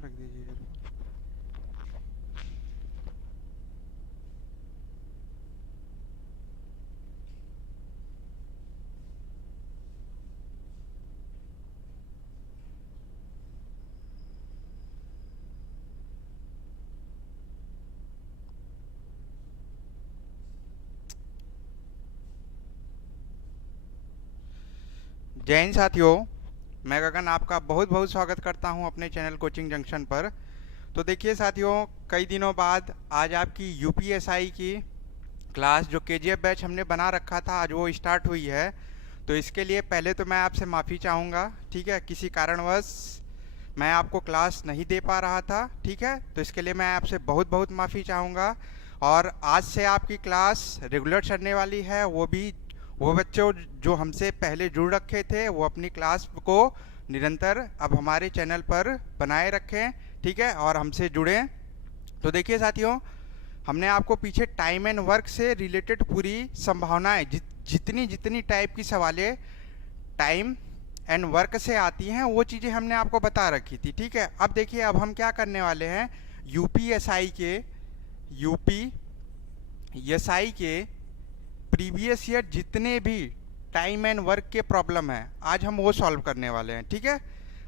यहाँ रख दीजिए। जय हिंद साथियों, मैं गगन आपका बहुत बहुत स्वागत करता हूं अपने चैनल कोचिंग जंक्शन पर। तो देखिए साथियों, कई दिनों बाद आज आपकी यूपीएसआई की क्लास जो केजीएफ बैच हमने बना रखा था, आज वो स्टार्ट हुई है। तो इसके लिए पहले तो मैं आपसे माफ़ी चाहूँगा, ठीक है। किसी कारणवश मैं आपको क्लास नहीं दे पा रहा था, ठीक है। तो इसके लिए मैं आपसे बहुत बहुत माफ़ी चाहूँगा। और आज से आपकी क्लास रेगुलर चलने वाली है, वो भी वो बच्चों जो हमसे पहले जुड़ रखे थे वो अपनी क्लास को निरंतर अब हमारे चैनल पर बनाए रखें, ठीक है, और हमसे जुड़ें। तो देखिए साथियों, हमने आपको पीछे टाइम एंड वर्क से रिलेटेड पूरी संभावनाएं जितनी जितनी टाइप की सवालें टाइम एंड वर्क से आती हैं वो चीज़ें हमने आपको बता रखी थी, ठीक है। अब देखिए, अब हम क्या करने वाले हैं, यूपीएसआई के प्रीवियस ईयर जितने भी टाइम एंड वर्क के प्रॉब्लम है आज हम वो सॉल्व करने वाले हैं, ठीक है।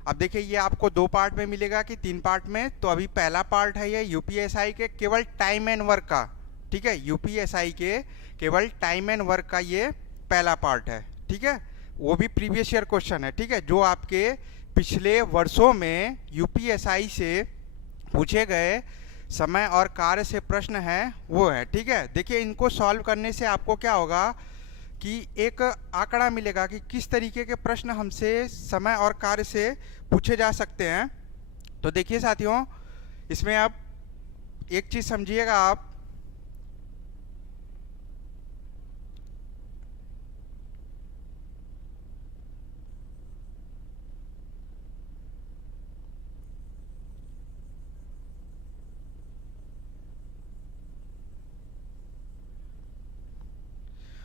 अब देखिए, ये आपको 2 पार्ट में मिलेगा कि 3 पार्ट में। तो अभी पहला पार्ट है ये यूपीएसआई के केवल टाइम एंड वर्क का, ठीक है। यूपीएसआई के केवल टाइम एंड वर्क का ये पहला पार्ट है, ठीक है। वो भी प्रीवियस ईयर क्वेश्चन है, ठीक है, जो आपके पिछले वर्षों में यूपीएसआई से पूछे गए समय और कार्य से प्रश्न है वो है, ठीक है। देखिए, इनको सॉल्व करने से आपको क्या होगा कि एक आंकड़ा मिलेगा कि किस तरीके के प्रश्न हमसे समय और कार्य से पूछे जा सकते हैं। तो देखिए साथियों, इसमें अब एक चीज़ समझिएगा आप,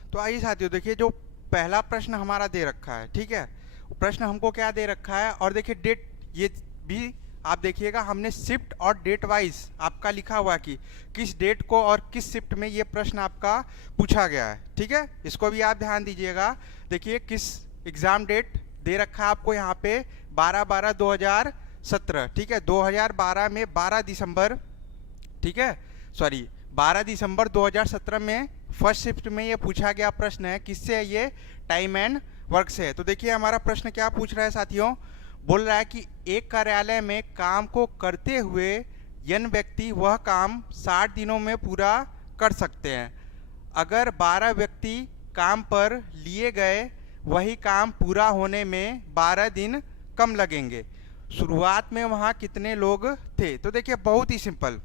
तो आइए साथियों, देखिए जो पहला प्रश्न हमारा दे रखा है, ठीक है, प्रश्न हमको क्या दे रखा है, और देखिए डेट ये भी आप देखिएगा, हमने शिफ्ट और डेट वाइज आपका लिखा हुआ कि किस डेट को और किस शिफ्ट में ये प्रश्न आपका पूछा गया है, ठीक है। इसको भी आप ध्यान दीजिएगा। देखिए किस एग्जाम डेट दे रखा है आपको यहाँ पे 12/12/2017, ठीक है। 2012 में 12 दिसंबर, ठीक है, सॉरी 12 दिसंबर 2017 में फर्स्ट शिफ्ट में ये पूछा गया प्रश्न है, किससे है ये, टाइम एंड वर्क से है। तो देखिए हमारा प्रश्न क्या पूछ रहा है साथियों, बोल रहा है कि एक कार्यालय में काम को करते हुए n व्यक्ति वह काम 60 दिनों में पूरा कर सकते हैं। अगर 12 व्यक्ति काम पर लिए गए, वही काम पूरा होने में 12 दिन कम लगेंगे। शुरुआत में वहाँ कितने लोग थे। तो देखिए बहुत ही सिंपल,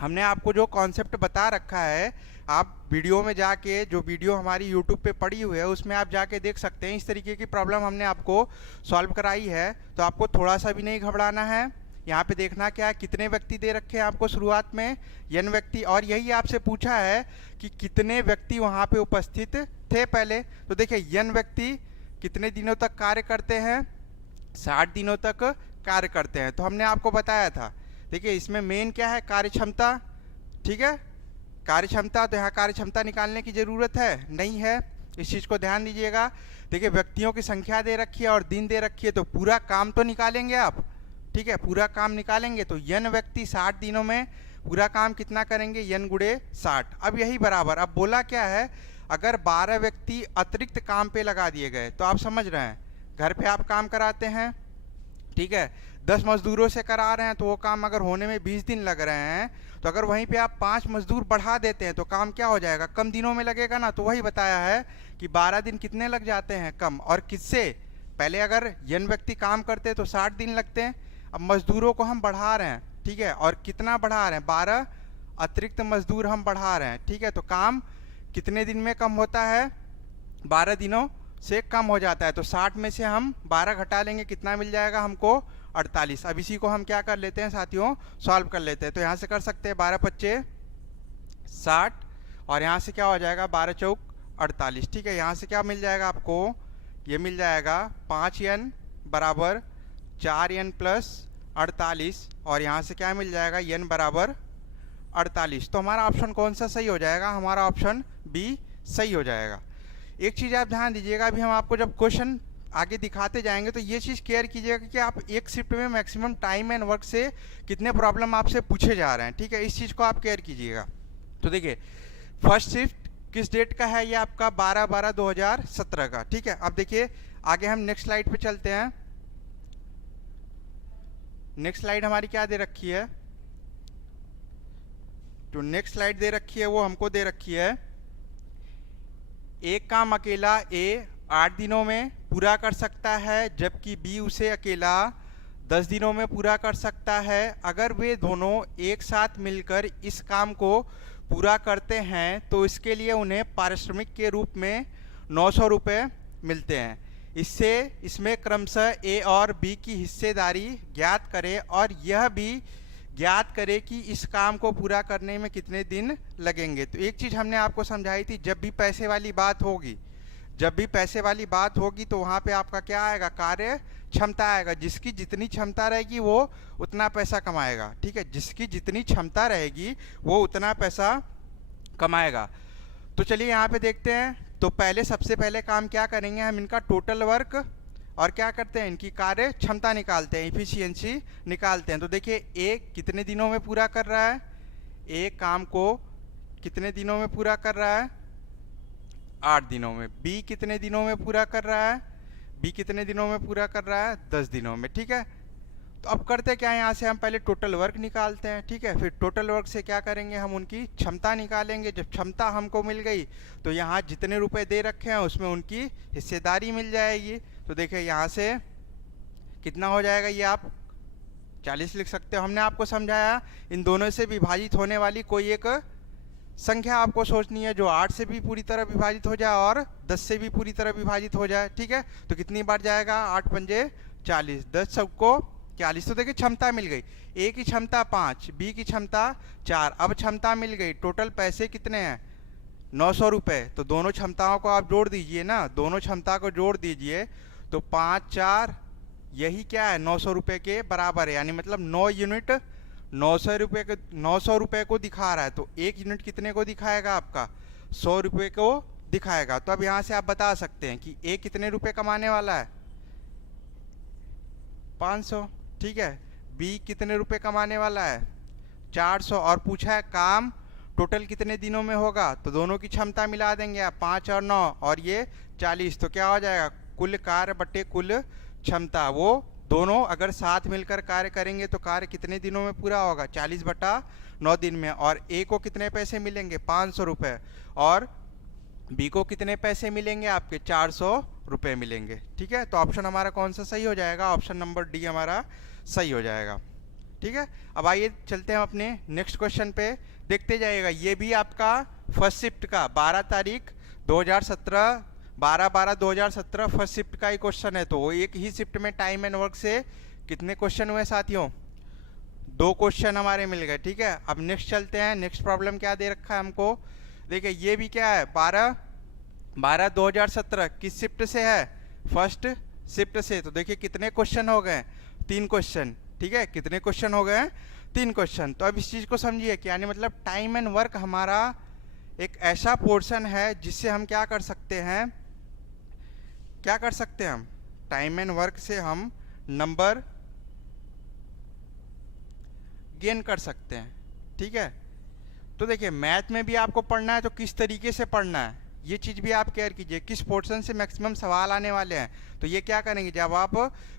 हमने आपको जो कॉन्सेप्ट बता रखा है, आप वीडियो में जाके, जो वीडियो हमारी यूट्यूब पे पड़ी हुई है उसमें आप जाके देख सकते हैं। इस तरीके की प्रॉब्लम हमने आपको सॉल्व कराई है, तो आपको थोड़ा सा भी नहीं घबराना है। यहाँ पे देखना क्या है, कितने व्यक्ति दे रखे हैं आपको शुरुआत में, n व्यक्ति, और यही आपसे पूछा है कि कितने व्यक्ति वहाँ पे उपस्थित थे पहले। तो देखिए n व्यक्ति कितने दिनों तक कार्य करते हैं, 60 दिनों तक कार्य करते हैं। तो हमने आपको बताया था, देखिए इसमें मेन क्या है, कार्य क्षमता, ठीक है, कार्य क्षमता। तो यहाँ कार्य क्षमता निकालने की ज़रूरत है नहीं है, इस चीज़ को ध्यान दीजिएगा। देखिए व्यक्तियों की संख्या दे रखी है और दिन दे रखी है, तो पूरा काम तो निकालेंगे आप, ठीक है, पूरा काम निकालेंगे। तो n व्यक्ति 60 दिनों में पूरा काम कितना करेंगे, n गुणे 60। अब यही बराबर, अब बोला क्या है, अगर 12 व्यक्ति अतिरिक्त काम पे लगा दिए गए, तो आप समझ रहे हैं घर पे आप काम कराते हैं, ठीक है, 10 मजदूरों से करा रहे हैं, तो वो काम अगर होने में 20 दिन लग रहे हैं, तो अगर वहीं पे आप 5 मजदूर बढ़ा देते हैं तो काम क्या हो जाएगा, कम दिनों में लगेगा ना। तो वही बताया है कि 12 दिन कितने लग जाते हैं, कम। और किससे, पहले अगर n व्यक्ति काम करते तो 60 दिन लगते हैं, अब मजदूरों को हम बढ़ा रहे हैं, ठीक है, और कितना बढ़ा रहे हैं, 12 अतिरिक्त मजदूर हम बढ़ा रहे हैं, ठीक है। तो काम कितने दिन में कम होता है, 12 दिनों से कम हो जाता है। तो 60 में से हम 12 घटा लेंगे, कितना मिल जाएगा हमको, 48। अब इसी को हम क्या कर लेते हैं साथियों, सॉल्व कर लेते हैं। तो यहाँ से कर सकते हैं 12 पच्चे 60, और यहाँ से क्या हो जाएगा, 12 चौक 48, ठीक है। यहाँ से क्या मिल जाएगा आपको, ये मिल जाएगा 5n बराबर 4n प्लस 48 और यहाँ से क्या मिल जाएगा n बराबर 48। तो हमारा ऑप्शन कौन सा सही हो जाएगा? हमारा ऑप्शन बी सही हो जाएगा। एक चीज़ आप ध्यान दीजिएगा, अभी हम आपको जब क्वेश्चन आगे दिखाते जाएंगे तो ये चीज़ केयर कीजिएगा कि आप एक शिफ्ट में मैक्सिमम टाइम एंड वर्क से कितने प्रॉब्लम आपसे पूछे जा रहे हैं, ठीक है, इस चीज़ को आप केयर कीजिएगा। तो देखिए फर्स्ट शिफ्ट किस डेट का है? ये आपका 12/12/2017 का, ठीक है। अब देखिए आगे हम नेक्स्ट स्लाइड पे चलते हैं। नेक्स्ट स्लाइड हमारी क्या दे रखी है? जो नेक्स्ट स्लाइड दे रखी है वो हमको दे रखी है एक काम अकेला ए 8 दिनों में पूरा कर सकता है, जबकि बी उसे अकेला 10 दिनों में पूरा कर सकता है। अगर वे दोनों एक साथ मिलकर इस काम को पूरा करते हैं तो इसके लिए उन्हें पारिश्रमिक के रूप में 900 रुपये मिलते हैं। इसमें क्रमशः ए और बी की हिस्सेदारी ज्ञात करें और यह भी ज्ञात करें कि इस काम को पूरा करने में कितने दिन लगेंगे। तो एक चीज़ हमने आपको समझाई थी, जब भी पैसे वाली बात होगी, तो वहाँ पे आपका क्या आएगा? कार्य क्षमता आएगा। जिसकी जितनी क्षमता रहेगी वो उतना पैसा कमाएगा, ठीक है, जिसकी जितनी क्षमता रहेगी वो उतना पैसा कमाएगा। तो चलिए यहाँ पे देखते हैं। तो सबसे पहले काम क्या करेंगे हम? इनका टोटल वर्क और क्या करते हैं, इनकी कार्य क्षमता निकालते हैं, इफिशियंसी निकालते हैं। तो देखिए ए कितने दिनों में पूरा कर रहा है? ए काम को कितने दिनों में पूरा कर रहा है? 8 दिनों में। बी कितने दिनों में पूरा कर रहा है? बी कितने दिनों में पूरा कर रहा है? 10 दिनों में, ठीक है। तो अब करते क्या है, यहाँ से हम पहले टोटल वर्क निकालते हैं, ठीक है। फिर टोटल वर्क से क्या करेंगे, हम उनकी क्षमता निकालेंगे। जब क्षमता हमको मिल गई तो यहाँ जितने रुपए दे रखे हैं उसमें उनकी हिस्सेदारी मिल जाएगी। तो देखिए यहाँ से कितना हो जाएगा, ये आप 40 लिख सकते हो। हमने आपको समझाया इन दोनों से विभाजित होने वाली कोई एक संख्या आपको सोचनी है जो 8 से भी पूरी तरह विभाजित हो जाए और 10 से भी पूरी तरह विभाजित हो जाए, ठीक है। तो कितनी बार जाएगा? 8 पंजे 40, 10 सबको 40। तो देखिए क्षमता मिल गई, ए की क्षमता 5, बी की क्षमता 4। अब क्षमता मिल गई, टोटल पैसे कितने हैं? 900 रुपये। तो दोनों क्षमताओं को आप जोड़ दीजिए ना, दोनों क्षमता को जोड़ दीजिए तो 5 4 यही क्या है? 900 रुपये के बराबर है। यानी मतलब 9 यूनिट 900 रुपये को दिखा रहा है। तो 1 यूनिट कितने को दिखाएगा? आपका 100 रुपये को दिखाएगा। तो अब यहाँ से आप बता सकते हैं कि ए कितने रुपए कमाने वाला है? 500, ठीक है। बी कितने रुपए कमाने वाला है? 400। और पूछा है काम टोटल कितने दिनों में होगा? तो दोनों की क्षमता मिला देंगे आप, 5 और 9 और ये 40। तो क्या हो जाएगा? कुल कार्य बटे कुल क्षमता। वो दोनों अगर साथ मिलकर कार्य करेंगे तो कार्य कितने दिनों में पूरा होगा? 40/9 दिन में। और ए को कितने पैसे मिलेंगे? 500 रुपये। और बी को कितने पैसे मिलेंगे? आपके 400 रुपये मिलेंगे, ठीक है। तो ऑप्शन हमारा कौन सा सही हो जाएगा? ऑप्शन नंबर डी हमारा सही हो जाएगा, ठीक है। अब आइए चलते हैं अपने नेक्स्ट क्वेश्चन पे, देखते जाइएगा। ये भी आपका फर्स्ट शिफ्ट का 12/12/2017 फर्स्ट शिफ्ट का ही क्वेश्चन है। तो एक ही शिफ्ट में टाइम एंड वर्क से कितने क्वेश्चन हुए साथियों? 2 क्वेश्चन हमारे मिल गए, ठीक है। अब नेक्स्ट चलते हैं। नेक्स्ट प्रॉब्लम क्या दे रखा है हमको? देखिए ये भी क्या है, 12/12/2017 किस शिफ्ट से है? फर्स्ट शिफ्ट से। तो देखिए कितने क्वेश्चन हो गए? 3 क्वेश्चन, ठीक है। कितने क्वेश्चन हो गए? 3 क्वेश्चन। तो अब इस चीज़ को समझिए कि यानी मतलब टाइम एंड वर्क हमारा एक ऐसा पोर्शन है जिससे हम क्या कर सकते हैं, हम टाइम एंड वर्क से हम नंबर गेन कर सकते हैं, ठीक है। तो देखिए मैथ में भी आपको पढ़ना है तो किस तरीके से पढ़ना है ये चीज़ भी आप केयर कीजिए, किस पोर्शन से मैक्सिमम सवाल आने वाले हैं। तो ये क्या करेंगे, जब आप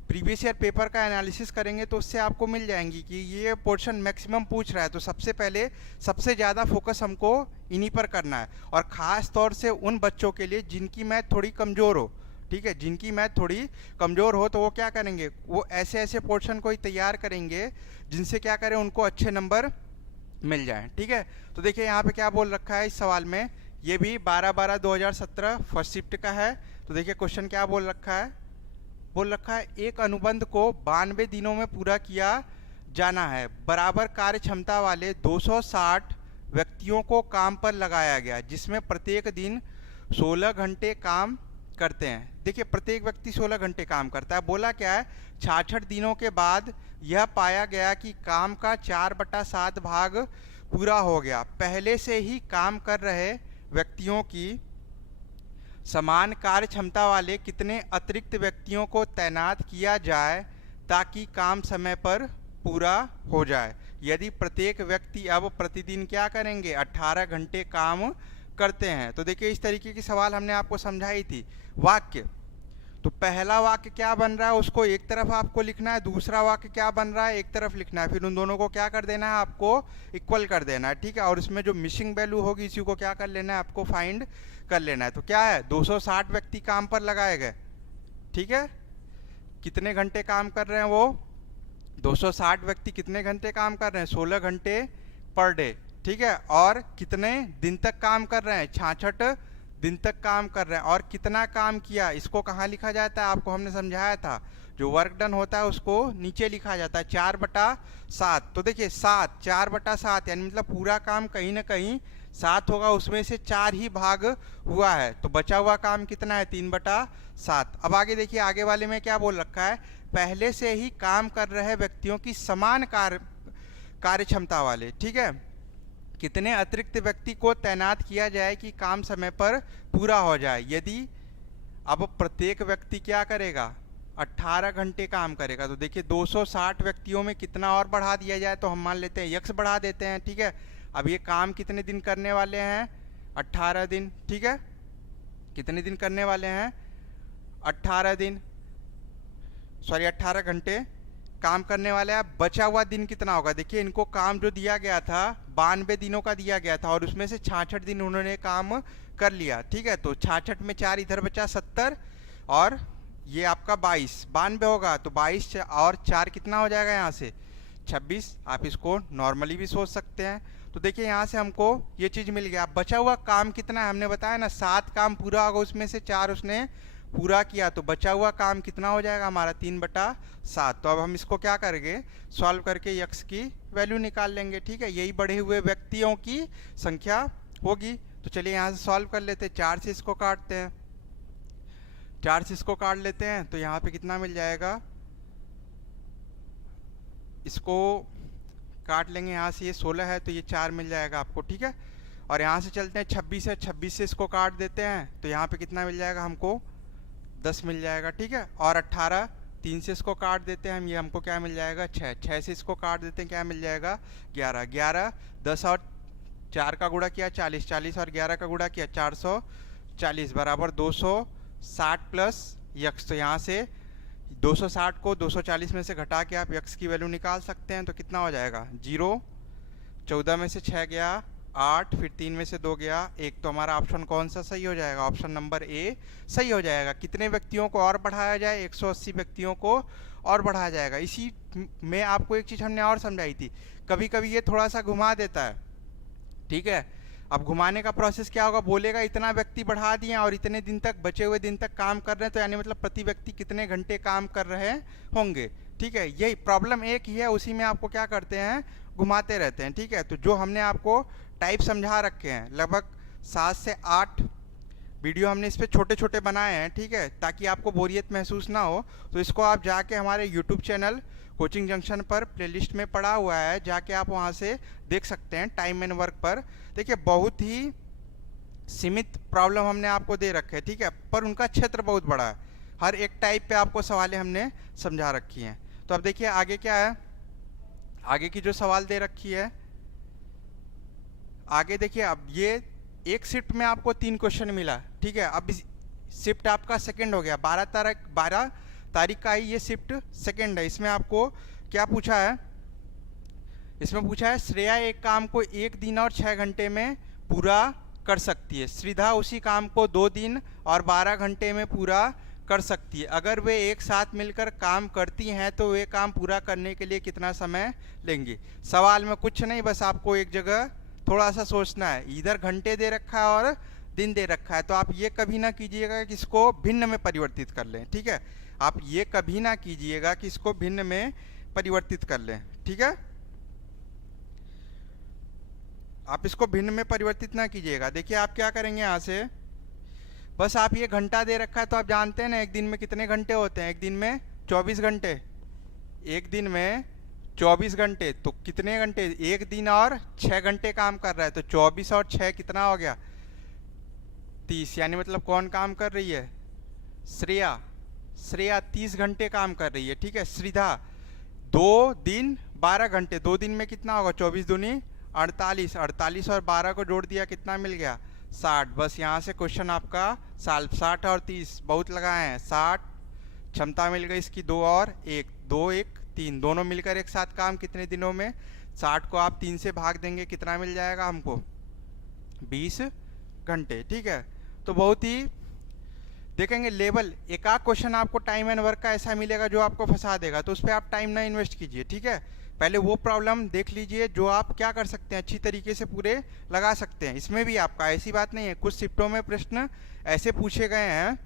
प्रीवियस ईयर पेपर का एनालिसिस करेंगे तो उससे आपको मिल जाएंगी कि ये पोर्शन मैक्सिमम पूछ रहा है। तो सबसे पहले सबसे ज़्यादा फोकस हमको इन्हीं पर करना है, और ख़ास तौर से उन बच्चों के लिए जिनकी मैथ थोड़ी कमज़ोर हो, ठीक है। जिनकी मैथ थोड़ी कमज़ोर हो तो वो क्या करेंगे, वो ऐसे ऐसे पोर्शन को ही तैयार करेंगे जिनसे क्या करें उनको अच्छे नंबर मिल जाएं, ठीक है। तो देखिए यहाँ पे क्या बोल रखा है इस सवाल में, ये भी 12/12/2017 फर्स्ट शिफ्ट का है। तो देखिए क्वेश्चन क्या बोल रखा है, एक अनुबंध को 92 दिनों में पूरा किया जाना है। बराबर कार्य क्षमता वाले 260 व्यक्तियों को काम पर लगाया गया, जिसमें प्रत्येक दिन 16 घंटे काम करते हैं। देखिए प्रत्येक व्यक्ति 16 घंटे काम करता है। बोला क्या है, 66 दिनों के बाद यह पाया गया कि काम का 4/7 भाग पूरा हो गया। पहले से ही काम कर रहे व्यक्तियों की समान कार्य क्षमता वाले कितने अतिरिक्त व्यक्तियों को तैनात किया जाए ताकि काम समय पर पूरा हो जाए। यदि प्रत्येक व्यक्ति अब प्रतिदिन क्या करेंगे, 18 घंटे काम करते हैं। तो देखिए इस तरीके की सवाल हमने आपको समझाई थी। वाक्य, तो पहला वाक्य क्या बन रहा है उसको एक तरफ आपको लिखना है, दूसरा वाक्य क्या बन रहा है एक तरफ लिखना है, फिर उन दोनों को क्या कर देना है, आपको इक्वल कर देना है, ठीक है। और इसमें जो मिसिंग वैल्यू होगी इसी को क्या कर लेना है, आपको फाइंड कर लेना है। तो क्या है, 260 व्यक्ति काम पर लगाए गए, ठीक है। कितने घंटे काम कर रहे हैं वो, 260 व्यक्ति कितने घंटे काम कर रहे हैं, 16 घंटे पर डे, ठीक है। और कितने दिन तक काम कर रहे हैं, 66 दिन तक काम कर रहे हैं। और कितना काम किया, इसको कहाँ लिखा जाता है, आपको हमने समझाया था, जो वर्क डन होता है उसको नीचे लिखा जाता है 4/7। तो देखिए 7, 4/7 यानी मतलब पूरा काम कहीं ना कहीं 7 होगा, उसमें से 4 ही भाग हुआ है, तो बचा हुआ काम कितना है, 3/7। अब आगे देखिए, आगे वाले में क्या बोल रखा है, पहले से ही काम कर रहे व्यक्तियों की समान कार्य क्षमता वाले, ठीक है, कितने अतिरिक्त व्यक्ति को तैनात किया जाए कि काम समय पर पूरा हो जाए। यदि अब प्रत्येक व्यक्ति क्या करेगा, 18 घंटे काम करेगा, तो देखिए 260 व्यक्तियों में कितना और बढ़ा दिया जाए, तो हम मान लेते हैं x बढ़ा देते हैं, ठीक है। अब ये काम कितने दिन करने वाले हैं, 18 दिन, ठीक है। कितने दिन करने वाले हैं, 18 दिन, सॉरी 18 घंटे काम करने वाले हैं। बचा हुआ दिन कितना होगा, देखिए इनको काम जो दिया गया था 92 दिनों का दिया गया था, और उसमें से 66 दिन उन्होंने काम कर लिया, ठीक है। तो 66 में 4 इधर बचा 70, और ये आपका 92 होगा, तो 22 और 4 कितना हो जाएगा यहाँ से 26। आप इसको नॉर्मली भी सोच सकते हैं। तो देखिए यहाँ से हमको ये चीज़ मिल गया। बचा हुआ काम कितना है, हमने बताया ना 7 काम पूरा होगा, उसमें से 4 उसने पूरा किया, तो बचा हुआ काम कितना हो जाएगा हमारा, 3/7। तो अब हम इसको क्या करेंगे, सॉल्व करके x की वैल्यू निकाल लेंगे, ठीक है। यही बढ़े हुए व्यक्तियों की संख्या होगी। तो चलिए यहाँ से सॉल्व कर लेते हैं, 4 से इसको काटते हैं, 4 से इसको काट लेते हैं, तो यहाँ पे कितना मिल जाएगा, इसको काट लेंगे, यहाँ से ये 16 है तो ये 4 मिल जाएगा आपको, ठीक है। और यहाँ से चलते हैं 26 है, 26 से इसको काट देते हैं, तो यहाँ पे कितना मिल जाएगा हमको, 10 मिल जाएगा, ठीक है। और 18, 3 से इसको काट देते हैं हम, ये हमको क्या मिल जाएगा, 6, 6 से इसको काट देते हैं, क्या मिल जाएगा, 11, 11, 10 और 4 का गुणा किया 40, 40 और 11 का गुणा किया 440 बराबर 260 प्लस यक्स। तो यहाँ से 260 को 240 में से घटा के आप यक्स की वैल्यू निकाल सकते हैं, तो कितना हो जाएगा, 0, 14 में से 6 गया 8, फिर 3 में से 2 गया 1, तो हमारा ऑप्शन कौन सा सही हो जाएगा, ऑप्शन नंबर ए सही हो जाएगा। कितने व्यक्तियों को और बढ़ाया जाए, 180 व्यक्तियों को और बढ़ाया जाएगा। इसी में आपको एक चीज़ हमने और समझाई थी, कभी कभी ये थोड़ा सा घुमा देता है, ठीक है। अब घुमाने का प्रोसेस क्या होगा, बोलेगा इतना व्यक्ति बढ़ा दिए और इतने दिन तक, बचे हुए दिन तक काम कर रहे हैं, तो यानी मतलब प्रति व्यक्ति कितने घंटे काम कर रहे होंगे, ठीक है। यही प्रॉब्लम एक ही है, उसी में आपको क्या करते हैं, घुमाते रहते हैं, ठीक है। तो जो हमने आपको टाइप समझा रखे हैं, लगभग 7 से 8 वीडियो हमने इस पर छोटे छोटे बनाए हैं, ठीक है, ताकि आपको बोरियत महसूस ना हो। तो इसको आप जाके हमारे यूट्यूब चैनल कोचिंग जंक्शन पर प्लेलिस्ट में पड़ा हुआ है, जाके आप वहाँ से देख सकते हैं, टाइम एंड वर्क पर। देखिए बहुत ही सीमित प्रॉब्लम हमने आपको दे रखे हैं, ठीक है, पर उनका क्षेत्र बहुत बड़ा है, हर एक टाइप पे आपको सवालें हमने समझा रखी हैं। तो अब देखिए आगे क्या है, आगे की जो सवाल दे रखी है, आगे देखिए, अब ये एक शिफ्ट में आपको 3 क्वेश्चन मिला, ठीक है। अब शिफ्ट आपका सेकंड हो गया, 12 तारीख का ही ये शिफ्ट सेकंड है। इसमें आपको क्या पूछा है, इसमें पूछा है श्रेया एक काम को 1 दिन और 6 घंटे में पूरा कर सकती है, श्रीधा उसी काम को 2 दिन और 12 घंटे में पूरा कर सकती है। अगर वे एक साथ मिलकर काम करती हैं तो वे काम पूरा करने के लिए कितना समय लेंगी। सवाल में कुछ नहीं, बस आपको एक जगह थोड़ा सा सोचना है, इधर घंटे दे रखा है और दिन दे रखा है, तो आप ये कभी ना कीजिएगा कि इसको भिन्न में परिवर्तित कर लें, ठीक है। आप ये कभी ना कीजिएगा कि इसको भिन्न में परिवर्तित कर लें, ठीक है, आप इसको भिन्न में परिवर्तित ना कीजिएगा। देखिए आप क्या करेंगे, यहाँ से बस आप ये घंटा दे रखा है तो आप जानते हैं ना एक दिन में कितने घंटे होते हैं, एक दिन में 24 घंटे, एक दिन में 24 घंटे, तो कितने घंटे, एक दिन और 6 घंटे काम कर रहा है, तो 24 और 6 कितना हो गया 30, यानी मतलब कौन काम कर रही है, श्रेया। श्रेया 30 घंटे काम कर रही है, ठीक है। श्रीधा 2 दिन 12 घंटे, 2 दिन में कितना होगा, 24 दूनी 48, 48 और 12 को जोड़ दिया कितना मिल गया 60। बस यहाँ से क्वेश्चन आपका 60 और 30 बहुत लगाए हैं, 60 क्षमता मिल गई इसकी, 2 और 1, 2 1 3, दोनों मिलकर एक साथ काम कितने दिनों में, 60 को आप 3 से भाग देंगे कितना मिल जाएगा हमको 20 घंटे, ठीक है। तो बहुत ही देखेंगे लेवल, एक आध क्वेश्चन आपको टाइम एंड वर्क का ऐसा मिलेगा जो आपको फंसा देगा, तो उस पर आप टाइम ना इन्वेस्ट कीजिए, ठीक है। पहले वो प्रॉब्लम देख लीजिए जो आप क्या कर सकते हैं, अच्छी तरीके से पूरे लगा सकते हैं। इसमें भी आपका ऐसी बात नहीं है, कुछ शिफ्टों में प्रश्न ऐसे पूछे गए हैं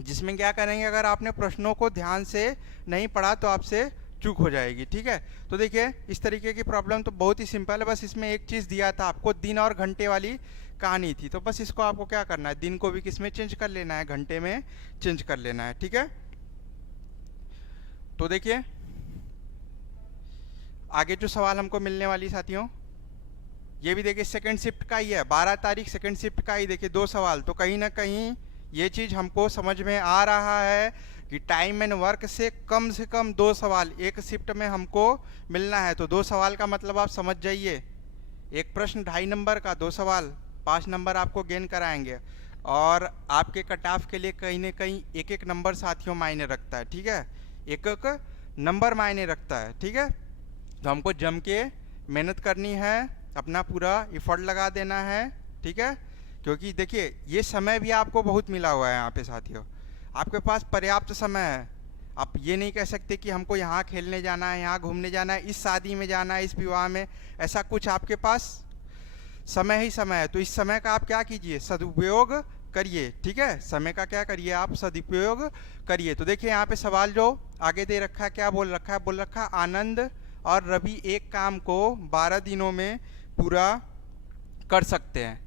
जिसमें क्या करेंगे, अगर आपने प्रश्नों को ध्यान से नहीं पढ़ा तो आपसे चूक हो जाएगी, ठीक है। तो देखिए इस तरीके की प्रॉब्लम तो बहुत ही सिंपल है, बस इसमें एक चीज़ दिया था आपको, दिन और घंटे वाली कहानी थी, तो बस इसको आपको क्या करना है, दिन को भी किस में चेंज कर लेना है, घंटे में चेंज कर लेना है, ठीक है। तो देखिए आगे जो सवाल हमको मिलने वाली साथियों, ये भी देखिए सेकंड शिफ्ट का ही है, 12 तारीख सेकंड शिफ्ट का ही, देखिए 2 सवाल, तो कहीं ना कहीं ये चीज़ हमको समझ में आ रहा है कि टाइम एंड वर्क से कम 2 सवाल एक शिफ्ट में हमको मिलना है। तो 2 सवाल का मतलब आप समझ जाइए, एक प्रश्न 2.5 नंबर का, 2 सवाल 5 नंबर आपको गेन कराएंगे, और आपके कट ऑफ के लिए कहीं ना कहीं एक एक नंबर साथियों मायने रखता है, ठीक है, एक एक नंबर मायने रखता है, ठीक है। तो हमको जम के मेहनत करनी है, अपना पूरा एफर्ट लगा देना है, ठीक है, क्योंकि देखिए ये समय भी आपको बहुत मिला हुआ है यहाँ पे साथियों, आपके पास पर्याप्त समय है। आप ये नहीं कह सकते कि हमको यहाँ खेलने जाना है, यहाँ घूमने जाना है, इस शादी में जाना है, इस विवाह में, ऐसा कुछ आपके पास समय ही समय है। तो इस समय का आप क्या कीजिए, सदुपयोग करिए, ठीक है, समय का क्या करिए आप, सदुपयोग करिए। तो देखिए यहाँ पे सवाल जो आगे दे रखा है, क्या बोल रखा है, बोल रखा है आनंद और रवि एक काम को 12 दिनों में पूरा कर सकते हैं,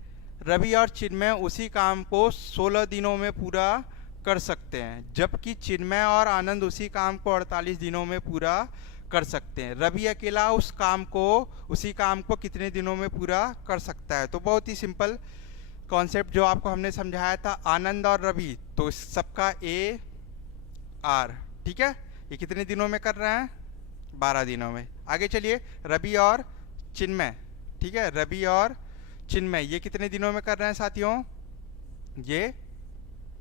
रवि और चिन्मय उसी काम को 16 दिनों में पूरा कर सकते हैं, जबकि चिन्मय और आनंद उसी काम को 48 दिनों में पूरा कर सकते हैं। रवि अकेला उसी काम को कितने दिनों में पूरा कर सकता है। तो बहुत ही सिंपल कॉन्सेप्ट जो आपको हमने समझाया था, आनंद और रवि, तो सबका AR, ठीक है, ये कितने दिनों में कर रहे हैं, 12 दिनों में। आगे चलिए रवि और चिन्मय, ठीक है, रवि और चिन्मय ये कितने दिनों में कर रहे हैं साथियों, ये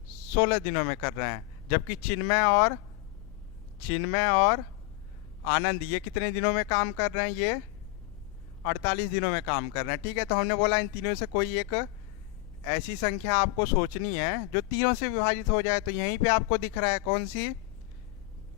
16 दिनों में कर रहे हैं, जबकि चिन्मय और आनंद ये कितने दिनों में काम कर रहे हैं, ये 48 दिनों में काम कर रहे हैं, ठीक है। तो हमने बोला इन तीनों से कोई एक ऐसी संख्या आपको सोचनी है जो तीनों से विभाजित हो जाए। तो यहीं पे आपको दिख रहा है कौन सी,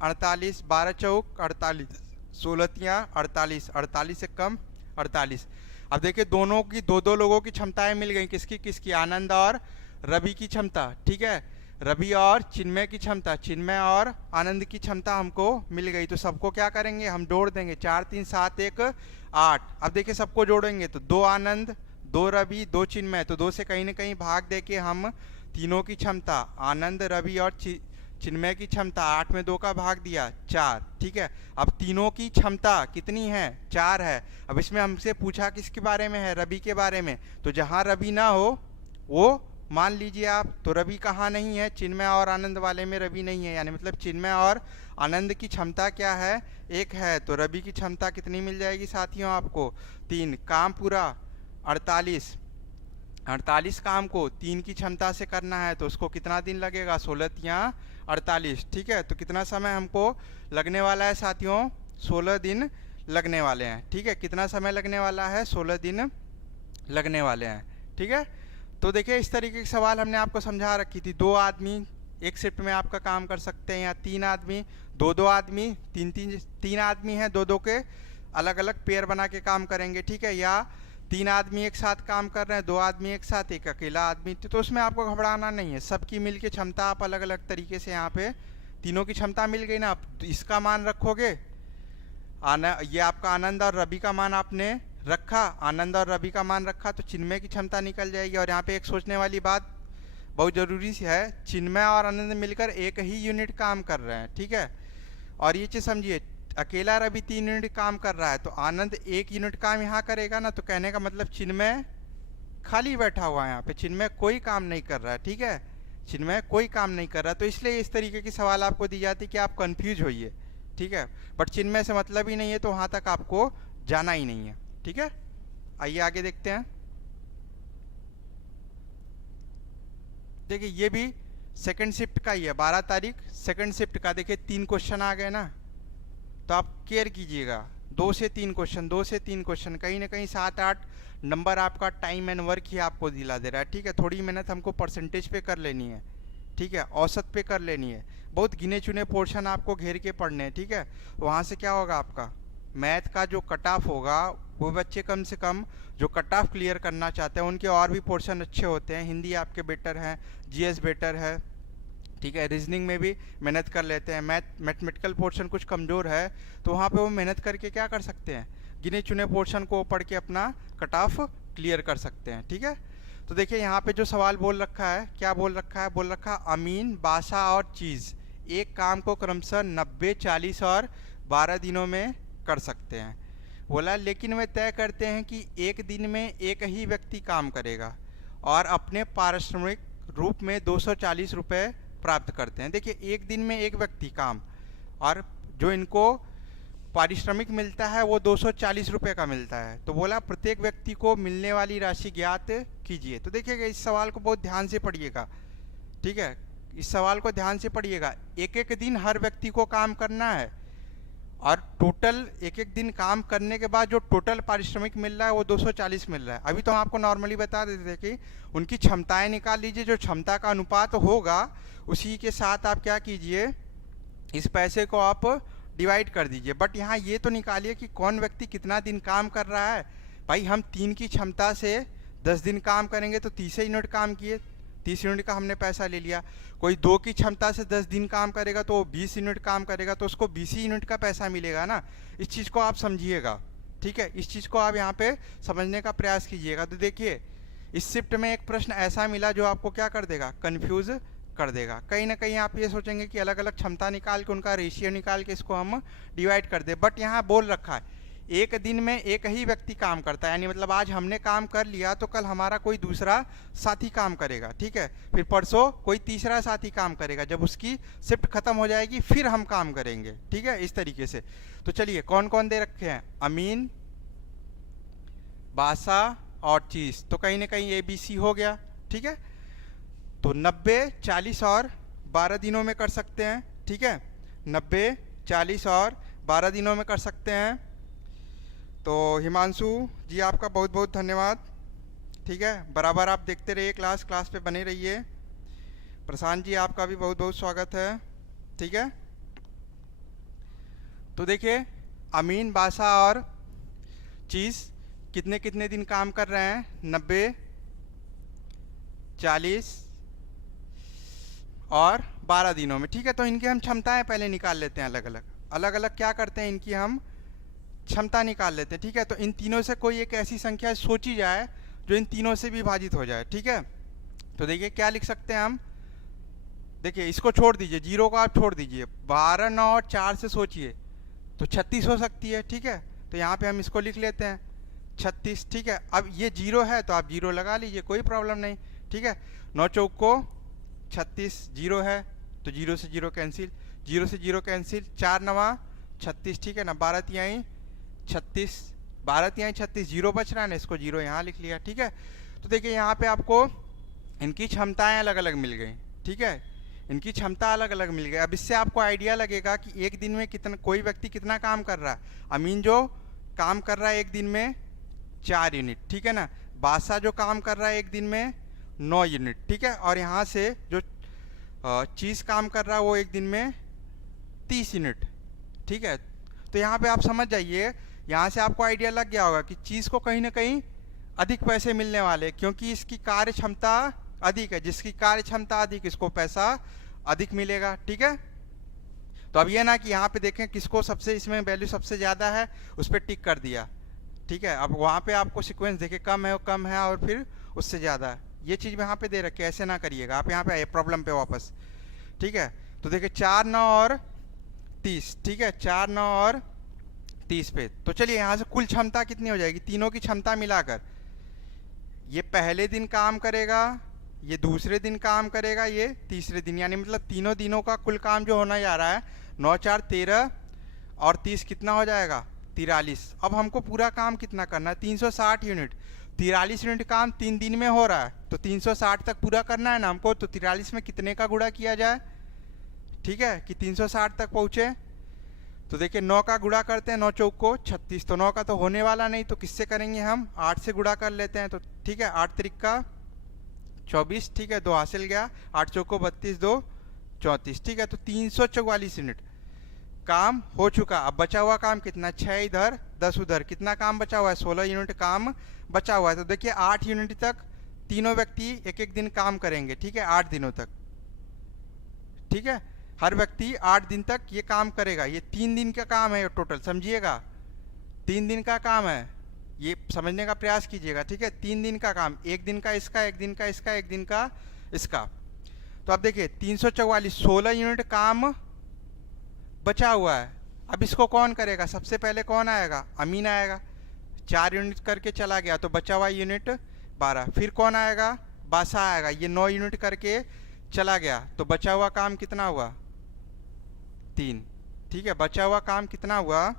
48, 12 चौक 48, 16 तियां 48, 48 से कम 48। अब देखिए दोनों की दो लोगों की क्षमताएं मिल गई, किसकी, आनंद और रवि की क्षमता, ठीक है, रवि और चिन्मय की क्षमता, चिन्मय और आनंद की क्षमता हमको मिल गई। तो सबको क्या करेंगे, हम जोड़ देंगे, 4 3 7 1 8। अब देखिए सबको जोड़ेंगे तो 2 आनंद 2 रवि 2 चिन्मय, तो 2 से कहीं ना कहीं भाग दे के हम तीनों की क्षमता, आनंद रवि और चिन्मय की क्षमता, 8 में 2 का भाग दिया 4, ठीक है। अब तीनों की क्षमता कितनी है, 4 है। अब इसमें हमसे पूछा किसके बारे में है, रवि के बारे में, तो जहाँ रवि ना हो वो मान लीजिए आप, तो रवि कहाँ नहीं है, चिन्मय और आनंद वाले में रवि नहीं है, यानी मतलब चिन्मय और आनंद की क्षमता क्या है, 1 है। तो रवि की क्षमता कितनी मिल जाएगी साथियों आपको, 3। काम पूरा 48 काम को 3 की क्षमता से करना है, तो उसको कितना दिन लगेगा, 16 तियां 48, ठीक है। तो कितना समय हमको लगने वाला है साथियों, 16 दिन लगने वाले हैं, ठीक है। कितना समय लगने वाला है, 16 दिन लगने वाले हैं, ठीक है। तो देखिए इस तरीके के सवाल हमने आपको समझा रखी थी। 2 आदमी एक शिफ्ट में आपका काम कर सकते हैं, या 3 आदमी, 2 आदमी, 3 आदमी हैं, 2 के अलग अलग पेयर बना के काम करेंगे, ठीक है। या 3 आदमी एक साथ काम कर रहे हैं, 2 आदमी एक साथ, एक अकेला आदमी, तो उसमें आपको घबराना नहीं है, सबकी मिल के क्षमता आप अलग अलग तरीके से यहाँ पे तीनों की क्षमता मिल गई ना। आप इसका मान रखोगे, ये आपका आनंद और रवि का मान आपने रखा, आनंद और रवि का मान रखा, तो चिन्मय की क्षमता निकल जाएगी। और यहाँ पे एक सोचने वाली बात बहुत जरूरी सी है, चिन्मय और आनंद मिलकर एक ही यूनिट काम कर रहे हैं, ठीक है। और ये चीज समझिए, अकेला रवि 3 यूनिट काम कर रहा है तो आनंद 1 यूनिट काम यहाँ करेगा ना, तो कहने का मतलब चिन्मय खाली बैठा हुआ है यहाँ पे, चिन्मय कोई काम नहीं कर रहा है, ठीक है, चिन्मय कोई काम नहीं कर रहा। तो इसलिए इस तरीके की सवाल आपको दी जाती है कि आप कंफ्यूज होइए, ठीक है। बट चिन्मय से मतलब ही नहीं है तो वहां तक आपको जाना ही नहीं है, ठीक है। आइए आगे देखते हैं। देखिए ये भी सेकंड शिफ्ट का ही है, 12 तारीख सेकंड शिफ्ट का। देखिए 3 क्वेश्चन आ गए ना, तो आप केयर कीजिएगा, 2 से 3 क्वेश्चन, 2 से 3 क्वेश्चन, कहीं ना कहीं 7-8 नंबर आपका टाइम एंड वर्क ही आपको दिला दे रहा है, ठीक है। थोड़ी मेहनत हमको परसेंटेज पे कर लेनी है, ठीक है, औसत पे कर लेनी है, बहुत गिने चुने पोर्शन आपको घेर के पढ़ने हैं, ठीक है। वहाँ से क्या होगा, आपका मैथ का जो कट ऑफ होगा, वो बच्चे कम से कम जो कट ऑफ क्लियर करना चाहते हैं उनके और भी पोर्शन अच्छे होते हैं, हिंदी आपके बेटर हैं, जीएस बेटर है, ठीक है, रीजनिंग में भी मेहनत कर लेते हैं, मैथमेटिकल पोर्शन कुछ कमज़ोर है तो वहाँ पे वो मेहनत करके क्या कर सकते हैं, गिने चुने पोर्शन को पढ़ के अपना कट ऑफ क्लियर कर सकते हैं, ठीक है। तो देखिए यहाँ पे जो सवाल बोल रखा है, क्या बोल रखा है, बोल रखा है अमीन, बासा और चीज़ एक काम को क्रमशः 90, 40 और 12 दिनों में कर सकते हैं। बोला लेकिन वे तय करते हैं कि एक दिन में एक ही व्यक्ति काम करेगा और अपने पारिश्रमिक रूप में 240 रुपये प्राप्त करते हैं। देखिए एक दिन में एक व्यक्ति काम, और जो इनको पारिश्रमिक मिलता है वो 240 रुपये का मिलता है। तो बोला प्रत्येक व्यक्ति को मिलने वाली राशि ज्ञात कीजिए। तो देखिएगा इस सवाल को बहुत ध्यान से पढ़िएगा, ठीक है, इस सवाल को ध्यान से पढ़िएगा। एक एक दिन हर व्यक्ति को काम करना है और टोटल एक एक दिन काम करने के बाद जो टोटल पारिश्रमिक मिल रहा है वो 240 मिल रहा है। अभी तो हम आपको नॉर्मली बता देते थे कि उनकी क्षमताएं निकाल लीजिए, जो क्षमता का अनुपात होगा उसी के साथ आप क्या कीजिए, इस पैसे को आप डिवाइड कर दीजिए। बट यहाँ ये तो निकालिए कि कौन व्यक्ति कितना दिन काम कर रहा है। भाई हम 3 की क्षमता से 10 दिन काम करेंगे तो 30 यूनिट काम किए, 30 यूनिट का हमने पैसा ले लिया। कोई 2 की क्षमता से 10 दिन काम करेगा तो 20 यूनिट काम करेगा तो उसको 20 यूनिट का पैसा मिलेगा ना। इस चीज़ को आप समझिएगा, ठीक है, इस चीज़ को आप यहाँ पे समझने का प्रयास कीजिएगा। तो देखिए इस शिफ्ट में एक प्रश्न ऐसा मिला जो आपको क्या कर देगा, कन्फ्यूज़ कर देगा। कहीं ना कहीं आप ये सोचेंगे कि अलग अलग क्षमता निकाल के उनका रेशियो निकाल के इसको हम डिवाइड कर दे, बट यहाँ बोल रखा है एक दिन में एक ही व्यक्ति काम करता है, यानी मतलब आज हमने काम कर लिया तो कल हमारा कोई दूसरा साथी काम करेगा, ठीक है, फिर परसों कोई तीसरा साथी काम करेगा, जब उसकी शिफ्ट खत्म हो जाएगी फिर हम काम करेंगे, ठीक है, इस तरीके से। तो चलिए कौन कौन दे रखे हैं, अमीन, बासा और चीज, तो कहीं ना कहीं ABC हो गया, ठीक है। तो 90, 40 और 12 दिनों में कर सकते हैं, ठीक है, 90, 40 और 12 दिनों में कर सकते हैं। तो हिमांशु जी आपका बहुत बहुत धन्यवाद, ठीक है, बराबर आप देखते रहिए, क्लास पे बने रहिए। प्रशांत जी आपका भी बहुत बहुत स्वागत है, ठीक है। तो देखिए अमीन, बासा और चीज़ कितने कितने दिन काम कर रहे हैं, 90, 40 और 12 दिनों में, ठीक है। तो इनकी हम क्षमताएं पहले निकाल लेते हैं, अलग अलग क्या करते हैं, इनकी हम क्षमता निकाल लेते हैं, ठीक है। तो इन तीनों से कोई एक ऐसी संख्या सोची जाए जो इन तीनों से विभाजित हो जाए, ठीक है। तो देखिए क्या लिख सकते हैं हम, देखिए इसको छोड़ दीजिए, 0 को आप छोड़ दीजिए, 12, 9 और 4 से सोचिए तो 36 हो सकती है, ठीक है। तो यहाँ पे हम इसको लिख लेते हैं 36, ठीक है। अब ये 0 है तो आप 0 लगा लीजिए, कोई प्रॉब्लम नहीं, ठीक है। 9 चौक को 36, 0 है तो 0 से 0 कैंसिल, 0 से 0 कैंसिल, 4 नवा 36, ठीक है ना, 12 तिहाई 36, 12 तिहाई 36, 0 बच रहा है ना, इसको 0 यहाँ लिख लिया, ठीक है। तो देखिए यहाँ पे आपको इनकी क्षमताएं अलग अलग मिल गई, ठीक है, इनकी क्षमता अलग अलग मिल गई। अब इससे आपको आइडिया लगेगा कि एक दिन में कितना कोई व्यक्ति कितना काम कर रहा है। अमीन जो काम कर रहा है एक दिन में 4 यूनिट, ठीक है ना, बासा जो काम कर रहा है एक दिन में 9 यूनिट, ठीक है, और यहाँ से जो चीज़ काम कर रहा है वो एक दिन में 30 यूनिट, ठीक है। तो यहाँ पे आप समझ जाइए, यहाँ से आपको आइडिया लग गया होगा कि चीज़ को कहीं ना कहीं अधिक पैसे मिलने वाले, क्योंकि इसकी कार्य क्षमता अधिक है, जिसकी कार्य क्षमता अधिक इसको पैसा अधिक मिलेगा, ठीक है। तो अब ये ना कि यहाँ पे देखें किसको सबसे इसमें वैल्यू सबसे ज़्यादा है उस पर टिक कर दिया, ठीक है। अब वहाँ पे आपको सीक्वेंस देखे कम है और फिर उससे ज़्यादा है, ये चीज़ यहाँ पे दे रखी है, ऐसे ना करिएगा आप, यहाँ पे आइए प्रॉब्लम पे वापस। ठीक है, तो देखिए 4 9 और 30, ठीक है 4 9 और 30 पे। तो चलिए यहाँ से कुल क्षमता कितनी हो जाएगी, तीनों की क्षमता मिलाकर, ये पहले दिन काम करेगा, ये दूसरे दिन काम करेगा, ये तीसरे दिन, यानी मतलब तीनों दिनों का कुल काम जो होना जा रहा है 9 4 13 और 30 कितना हो जाएगा 43। अब हमको पूरा काम कितना करना है 360 यूनिट। 43 यूनिट काम 3 दिन में हो रहा है, तो 360 तक पूरा करना है ना हमको। तो 43 में कितने का गुणा किया जाए, ठीक है, कि 360 तक पहुँचे। तो देखिए 9 का गुणा करते हैं, 9 चौक को 36, तो 9 का तो होने वाला नहीं, तो किससे करेंगे हम, 8 से गुणा कर लेते हैं। तो ठीक है 8 त्रिक का 24, ठीक है 2 हासिल गया, 8 चौक को 32 2 34, ठीक है। तो 344 यूनिट काम हो चुका। अब बचा हुआ काम कितना, 6 इधर 10 उधर, कितना काम बचा हुआ है 16 यूनिट काम बचा हुआ है। तो देखिए 8 यूनिट तक तीनों व्यक्ति एक एक दिन काम करेंगे, ठीक है 8 दिनों तक, ठीक है हर व्यक्ति 8 दिन तक ये काम करेगा। ये 3 दिन का काम है टोटल, समझिएगा 3 दिन का काम है, ये समझने का प्रयास कीजिएगा, ठीक है 3 दिन का काम, एक दिन का इसका, एक दिन का इसका, एक दिन का इसका। तो अब देखिए 344 16 यूनिट काम बचा हुआ है। अब इसको कौन करेगा, सबसे पहले कौन आएगा, अमीन आएगा, 4 यूनिट करके चला गया तो बचा हुआ यूनिट 12। फिर कौन आएगा, बासा आएगा, ये 9 यूनिट करके चला गया तो बचा हुआ काम कितना हुआ 3, ठीक है बचा हुआ काम कितना हुआ,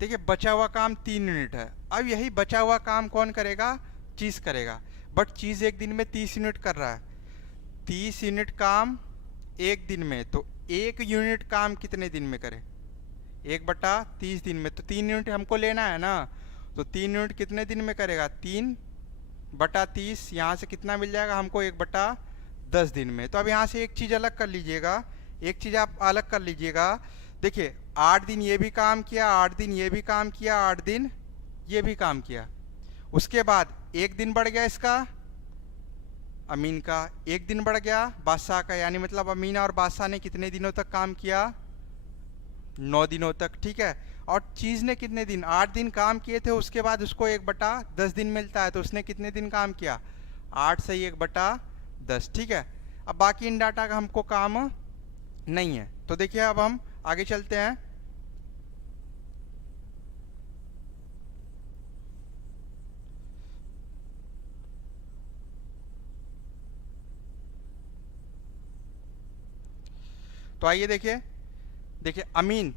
देखिए बचा हुआ काम 3 यूनिट है। अब यही बचा हुआ काम कौन करेगा, चीज करेगा, बट चीज एक दिन में 30 यूनिट कर रहा है, 30 यूनिट काम एक दिन में, तो 1 यूनिट काम कितने दिन में करे, 1/30 दिन में। तो 3 यूनिट हमको लेना है ना, तो 3 यूनिट कितने दिन में करेगा, 3/30, यहाँ से कितना मिल जाएगा हमको 1/10 दिन में। तो अब यहाँ से एक चीज़ अलग कर लीजिएगा, एक चीज़ आप अलग कर लीजिएगा। देखिए 8 दिन ये भी काम किया, 8 दिन ये भी काम किया, 8 दिन ये भी काम किया, उसके बाद 1 दिन बढ़ गया इसका अमीन का, 1 दिन बढ़ गया बादशाह का, यानी मतलब अमीना और बादशाह ने कितने दिनों तक काम किया, 9 दिनों तक, ठीक है। और चीज़ ने कितने दिन, 8 दिन काम किए थे, उसके बाद उसको 1/10 दिन मिलता है, तो उसने कितने दिन काम किया, 8 से 1/10, ठीक है। अब बाकी इन डाटा का हमको काम नहीं है। तो देखिए अब हम आगे चलते हैं। तो आइए देखिए अमीन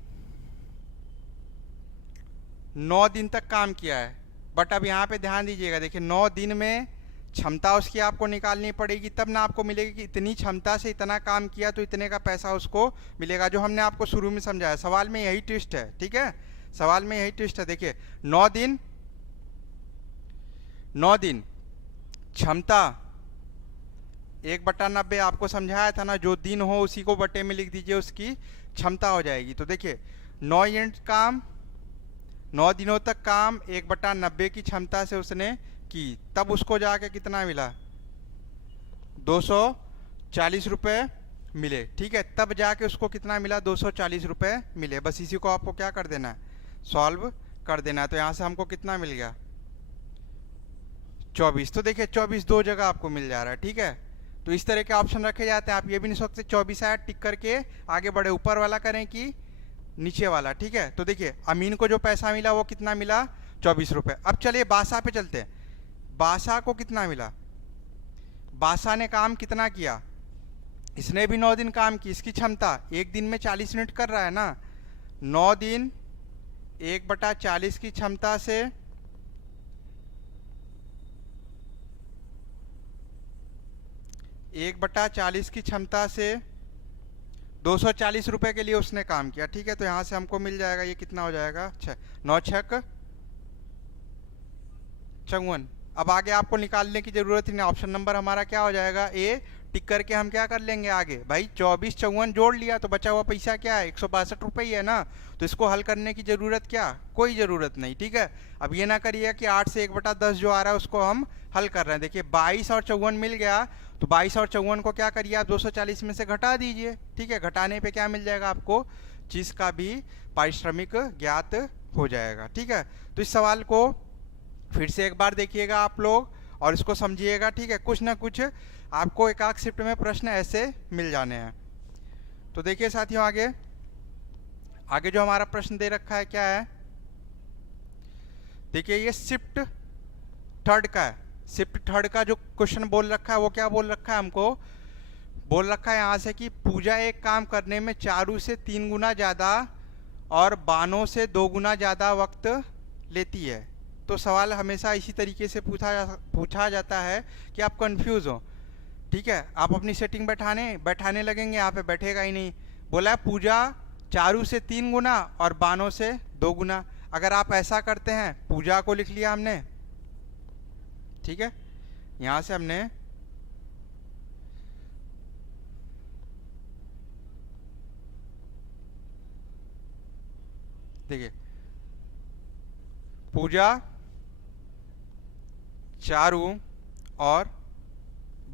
9 दिन तक काम किया है, बट अब यहाँ पे ध्यान दीजिएगा, देखिए 9 दिन में क्षमता उसकी आपको निकालनी पड़ेगी, तब ना आपको मिलेगी कि इतनी क्षमता से इतना काम किया तो इतने का पैसा उसको मिलेगा, जो हमने आपको शुरू में समझाया। सवाल में यही ट्विस्ट है, ठीक है सवाल में यही ट्विस्ट है। देखिए 9 दिन क्षमता 1/90 आपको समझाया था ना, जो दिन हो उसी को बटे में लिख दीजिए, उसकी क्षमता हो जाएगी। तो देखिए 9 यूनिट काम 9 दिनों तक काम 1/90 की क्षमता से उसने की, तब उसको जाके कितना मिला 240 रुपये मिले, ठीक है तब जाके उसको कितना मिला 240 रुपये मिले। बस इसी को आपको क्या कर देना है, सॉल्व कर देना है। तो यहाँ से हमको कितना मिल गया 24। तो देखिए 24 दो जगह आपको मिल जा रहा है, ठीक है। तो इस तरह के ऑप्शन रखे जाते हैं, आप ये भी नहीं सोचते 24 आया टिक करके आगे बढ़े, ऊपर वाला करें कि नीचे वाला, ठीक है। तो देखिए अमीन को जो पैसा मिला वो कितना मिला 24 रुपये। अब चलिए बादशाह पे चलते हैं, बादशाह को कितना मिला, बादशाह ने काम कितना किया, इसने भी 9 दिन काम की, इसकी क्षमता एक दिन में 40 यूनिट कर रहा है ना, 9 दिन 1/40 की क्षमता से 1/40 की क्षमता से 240 रुपये के लिए उसने काम किया, ठीक है। तो यहाँ से हमको मिल जाएगा, ये कितना हो जाएगा 9 6 54। अब आगे आपको निकालने की जरूरत ही नहीं, ऑप्शन नंबर हमारा क्या हो जाएगा ए, टिक करके हम क्या कर लेंगे आगे, भाई 24 54 जोड़ लिया तो बचा हुआ पैसा क्या है 162 रुपये ही है ना, तो इसको हल करने की जरूरत क्या, कोई ज़रूरत नहीं, ठीक है। अब ये ना करिए कि 8 से 1/10 जो आ रहा है उसको हम हल कर रहे हैं। देखिए 22 और 54 मिल गया, तो 22 और 54 को क्या करिए आप 240 में से घटा दीजिए, ठीक है। घटाने पे क्या मिल जाएगा आपको, चीज़ का भी पारिश्रमिक ज्ञात हो जाएगा, ठीक है। तो इस सवाल को फिर से एक बार देखिएगा आप लोग और इसको समझिएगा, ठीक है। कुछ ना कुछ आपको एक आध शिफ्ट में प्रश्न ऐसे मिल जाने हैं। तो देखिए साथियों, आगे आगे जो हमारा प्रश्न दे रखा है क्या है, देखिए ये शिफ्ट थर्ड का है। शिफ्ट थर्ड का जो क्वेश्चन बोल रखा है वो क्या बोल रखा है, हमको बोल रखा है यहाँ से कि पूजा एक काम करने में चारू से 3 गुना ज़्यादा और बानो से 2 गुना ज़्यादा वक्त लेती है। तो सवाल हमेशा इसी तरीके से पूछा जाता है कि आप कंफ्यूज हो, ठीक है। आप अपनी सेटिंग बैठाने लगेंगे, यहाँ पे बैठेगा ही नहीं। बोला पूजा चारू से 3 गुना और बानो से 2 गुना। अगर आप ऐसा करते हैं, पूजा को लिख लिया हमने, ठीक है, यहाँ से हमने देखिए पूजा चारू और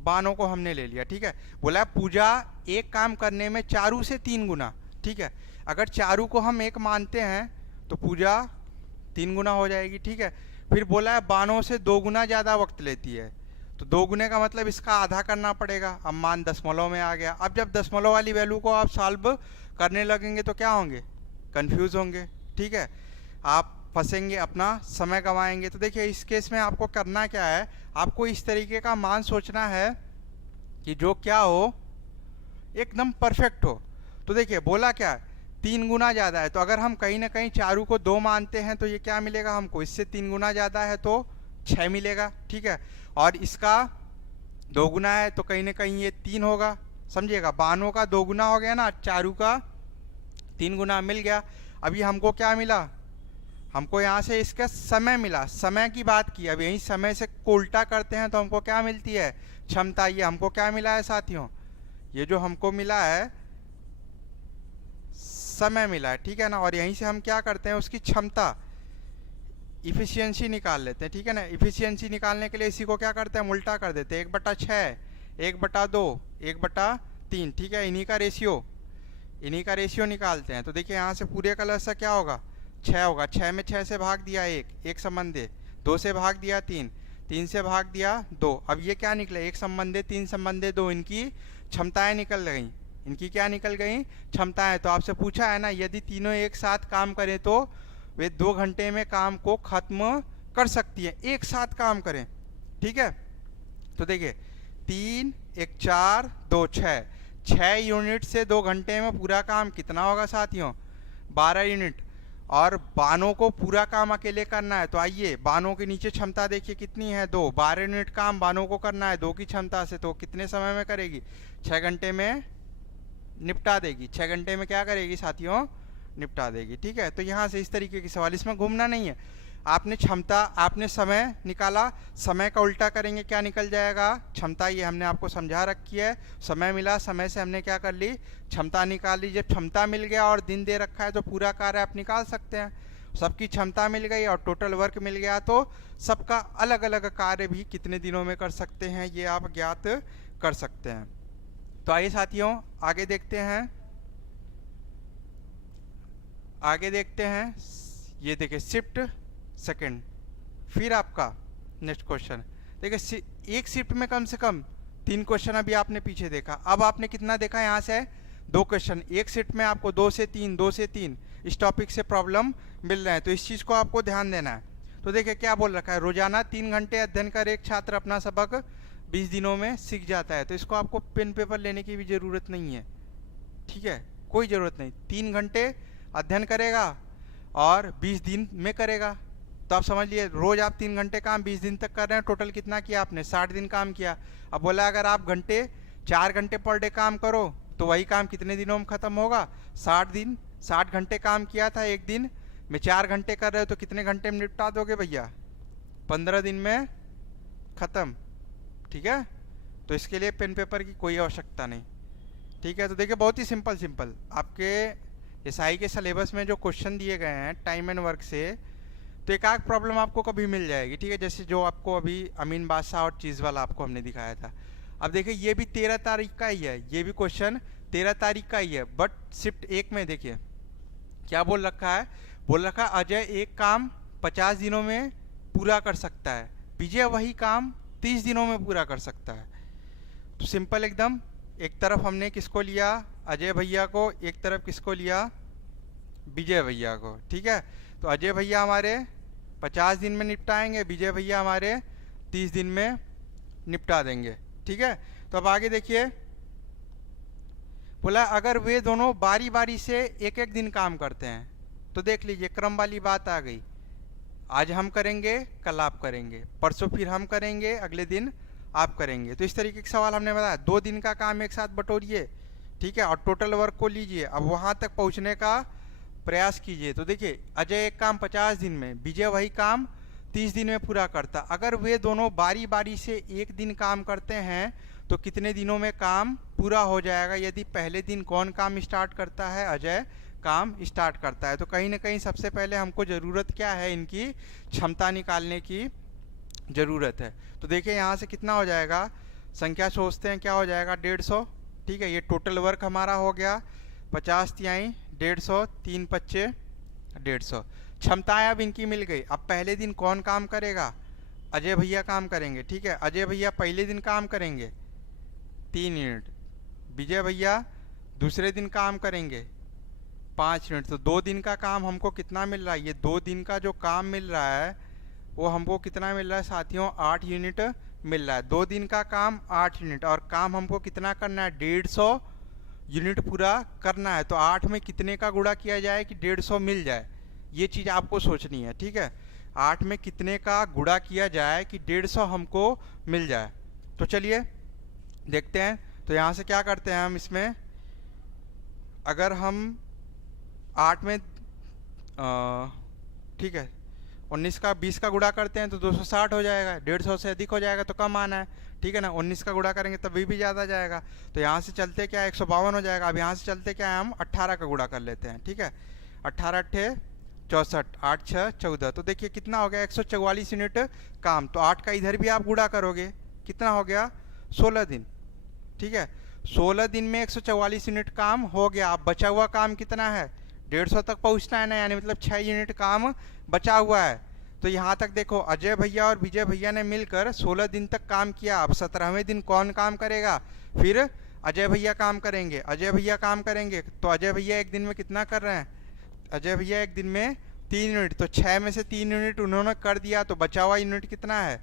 बानो को हमने ले लिया, ठीक है। बोला पूजा एक काम करने में चारू से 3 गुना, ठीक है। अगर चारू को हम एक मानते हैं तो पूजा 3 गुना हो जाएगी, ठीक है। फिर बोला है बानो से 2 गुना ज़्यादा वक्त लेती है, तो 2 गुने का मतलब इसका आधा करना पड़ेगा। अब मान दशमलव में आ गया। अब जब दशमलव वाली वैल्यू को आप सॉल्व करने लगेंगे तो क्या होंगे, कंफ्यूज होंगे, ठीक है। आप फंसेंगे, अपना समय गंवाएंगे। तो देखिए इस केस में आपको करना क्या है, आपको इस तरीके का मान सोचना है कि जो क्या हो, एकदम परफेक्ट हो। तो देखिए बोला क्या है, 3 गुना ज़्यादा है, तो अगर हम कहीं ना कहीं चारू को 2 मानते हैं तो ये क्या मिलेगा हमको, इससे 3 गुना ज़्यादा है तो 6 मिलेगा, ठीक है। और इसका 2 गुना है तो कहीं ना कहीं ये 3 होगा, समझिएगा। बानो का 2 गुना हो गया ना, चारू का 3 गुना मिल गया। अभी हमको क्या मिला, हमको यहाँ से इसका समय मिला, समय की बात की। अब यही समय से उल्टा करते हैं तो हमको क्या मिलती है, क्षमता। ये हमको क्या मिला है साथियों, ये जो हमको मिला है समय मिला है, ठीक है ना। और यहीं से हम क्या करते हैं, उसकी क्षमता, इफिशियंसी निकाल लेते हैं, ठीक है ना। इफिशियंसी निकालने के लिए इसी को क्या करते हैं, उल्टा कर देते हैं। 1/6, 1/2, 1/3, ठीक है। इन्हीं का रेशियो निकालते हैं। तो देखिए यहाँ से पूरे का लसा क्या होगा, 6 होगा। 6 में 6 से भाग दिया 1 संबंधे, 2 से भाग दिया 3, 3 से भाग दिया 2। अब ये क्या निकले, 1 संबंधे 3 संबंधे 2, इनकी क्षमताएं निकल गई। इनकी क्या निकल गई, क्षमताएं। तो आपसे पूछा है ना, यदि तीनों एक साथ काम करें तो वे 2 घंटे में काम को खत्म कर सकती है, एक साथ काम करें, ठीक है। तो देखिए 3, 1, 4, 2, 6 यूनिट से 2 घंटे में पूरा काम कितना होगा साथियों, 12 यूनिट। और बानो को पूरा काम अकेले करना है, तो आइए बानो के नीचे क्षमता देखिए कितनी है, 2। 12 यूनिट काम बानो को करना है 2 की क्षमता से, तो कितने समय में करेगी, 6 घंटे में निपटा देगी। 6 घंटे में क्या करेगी साथियों, निपटा देगी, ठीक है। तो यहाँ से इस तरीके की सवाल, इसमें घूमना नहीं है। आपने क्षमता, आपने समय निकाला, समय का उल्टा करेंगे क्या निकल जाएगा, क्षमता। ये हमने आपको समझा रखी है। समय मिला, समय से हमने क्या कर ली, क्षमता निकाल ली। जब क्षमता मिल गया और दिन दे रखा है तो पूरा कार्य आप निकाल सकते हैं। सबकी क्षमता मिल गई और टोटल वर्क मिल गया तो सबका अलग अलग कार्य भी कितने दिनों में कर सकते हैं ये आप ज्ञात कर सकते हैं। तो आइए साथियों आगे देखते हैं, ये देखिए शिफ्ट सेकंड। फिर आपका नेक्स्ट क्वेश्चन देखिए, एक शिफ्ट में कम से कम 3 क्वेश्चन अभी आपने पीछे देखा। अब आपने कितना देखा, यहाँ से 2 क्वेश्चन। एक शिफ्ट में आपको 2 से 3 इस टॉपिक से प्रॉब्लम मिल रहे हैं, तो इस चीज़ को आपको ध्यान देना है। तो देखिए क्या बोल रखा है, रोजाना 3 घंटे अध्ययन कर एक छात्र अपना सबक 20 दिनों में सीख जाता है। तो इसको आपको पेन पेपर लेने की भी ज़रूरत नहीं है, ठीक है, कोई ज़रूरत नहीं। 3 घंटे अध्ययन करेगा और 20 दिन में करेगा, तो आप समझ लिए रोज आप 3 घंटे काम 20 दिन तक कर रहे हैं। टोटल कितना किया आपने, 60 दिन काम किया। अब बोला अगर आप 4 घंटे पर डे काम करो तो वही काम कितने दिनों में ख़त्म होगा, 60 दिन। 60 घंटे काम किया था, एक दिन में 4 घंटे कर रहे हो तो कितने घंटे में निपटा दोगे भैया, 15 दिन में ख़त्म, ठीक है। तो इसके लिए पेन पेपर की कोई आवश्यकता नहीं, ठीक है। तो देखिए बहुत ही सिंपल आपके एसआई के सिलेबस में जो क्वेश्चन दिए गए हैं टाइम एंड वर्क से, तो एक आध प्रॉब्लम आपको कभी मिल जाएगी, ठीक है। जैसे जो आपको अभी अमीन बादशाह और चीज़ वाला आपको हमने दिखाया था। अब देखिए ये भी 13 तारीख का ही है, ये भी क्वेश्चन 13 तारीख का ही है। बट शिफ्ट 1 में देखिए क्या बोल रखा है, बोल रखा है अजय एक काम 50 दिनों में पूरा कर सकता है, विजय वही काम 30 दिनों में पूरा कर सकता है। तो सिंपल एकदम, एक तरफ हमने किसको लिया, अजय भैया को, एक तरफ किसको लिया, विजय भैया को। ठीक है, तो अजय भैया हमारे 50 दिन में निपटाएंगे, विजय भैया हमारे 30 दिन में निपटा देंगे। ठीक है, तो अब आगे देखिए, बोला अगर वे दोनों बारी बारी से एक एक दिन काम करते हैं, तो देख लीजिए क्रम वाली बात आ गई, आज हम करेंगे, कल आप करेंगे, परसों फिर हम करेंगे, अगले दिन आप करेंगे। तो इस तरीके के सवाल हमने बताया, 2 दिन का काम एक साथ बटोरिए, ठीक है, और टोटल वर्क को लीजिए, अब वहां तक पहुंचने का प्रयास कीजिए। तो देखिए अजय एक काम 50 दिन में, विजय वही काम 30 दिन में पूरा करता। अगर वे दोनों बारी बारी से एक दिन काम करते हैं तो कितने दिनों में काम पूरा हो जाएगा। यदि पहले दिन कौन काम स्टार्ट करता है, अजय काम स्टार्ट करता है। तो कहीं ना कहीं सबसे पहले हमको ज़रूरत क्या है, इनकी क्षमता निकालने की ज़रूरत है। तो देखिए यहाँ से कितना हो जाएगा, संख्या सोचते हैं क्या हो जाएगा, 150। ठीक है, ये टोटल वर्क हमारा हो गया 50 तिहाई 150, 3 पच्चे 150। क्षमताएं अब इनकी मिल गई। अब पहले दिन कौन काम करेगा, अजय भैया काम करेंगे। ठीक है, अजय भैया पहले दिन काम करेंगे 3 यूनिट, विजय भैया दूसरे दिन काम करेंगे 5 यूनिट। तो 2 दिन का काम हमको कितना मिल रहा है, ये 2 दिन का जो काम मिल रहा है वो हमको कितना मिल रहा है साथियों, 8 यूनिट मिल रहा है। 2 दिन का काम 8 यूनिट, और काम हमको कितना करना है, 150 यूनिट पूरा करना है। तो 8 में कितने का गुणा किया जाए कि 150 मिल जाए, ये चीज़ आपको सोचनी है। ठीक है, 8 में कितने का गुणा किया जाए कि 150 हमको मिल जाए। तो चलिए देखते हैं। तो यहाँ से क्या करते हैं हम, इसमें अगर हम 8 में ठीक है 19 का 20 का गुणा करते हैं तो 260 हो जाएगा, 150 से अधिक हो जाएगा तो कम आना है। ठीक है ना, 19 का गुणा करेंगे तभी भी ज़्यादा जाएगा। तो यहाँ से चलते क्या है 152 हो जाएगा। अब यहाँ से चलते क्या है, हम 18 का गुणा कर लेते हैं। ठीक है, 18 अट्ठे 64, 8 6 14। तो देखिए कितना हो गया, 144 यूनिट काम। तो 8 का इधर भी आप गुणा करोगे, कितना हो गया, 16 दिन। ठीक है, 16 दिन में 144 यूनिट काम हो गया। अब बचा हुआ काम कितना है, 150 तक पहुंचना है ना, यानी मतलब 6 यूनिट काम बचा हुआ है। तो यहाँ तक देखो अजय भैया और विजय भैया ने मिलकर 16 दिन तक काम किया। अब 17वें दिन कौन काम करेगा, फिर अजय भैया काम करेंगे, अजय भैया काम करेंगे। तो अजय भैया एक दिन में कितना कर रहे हैं, अजय भैया एक दिन में 3 यूनिट। तो 6 में से 3 यूनिट उन्होंने कर दिया, तो बचा हुआ यूनिट कितना है,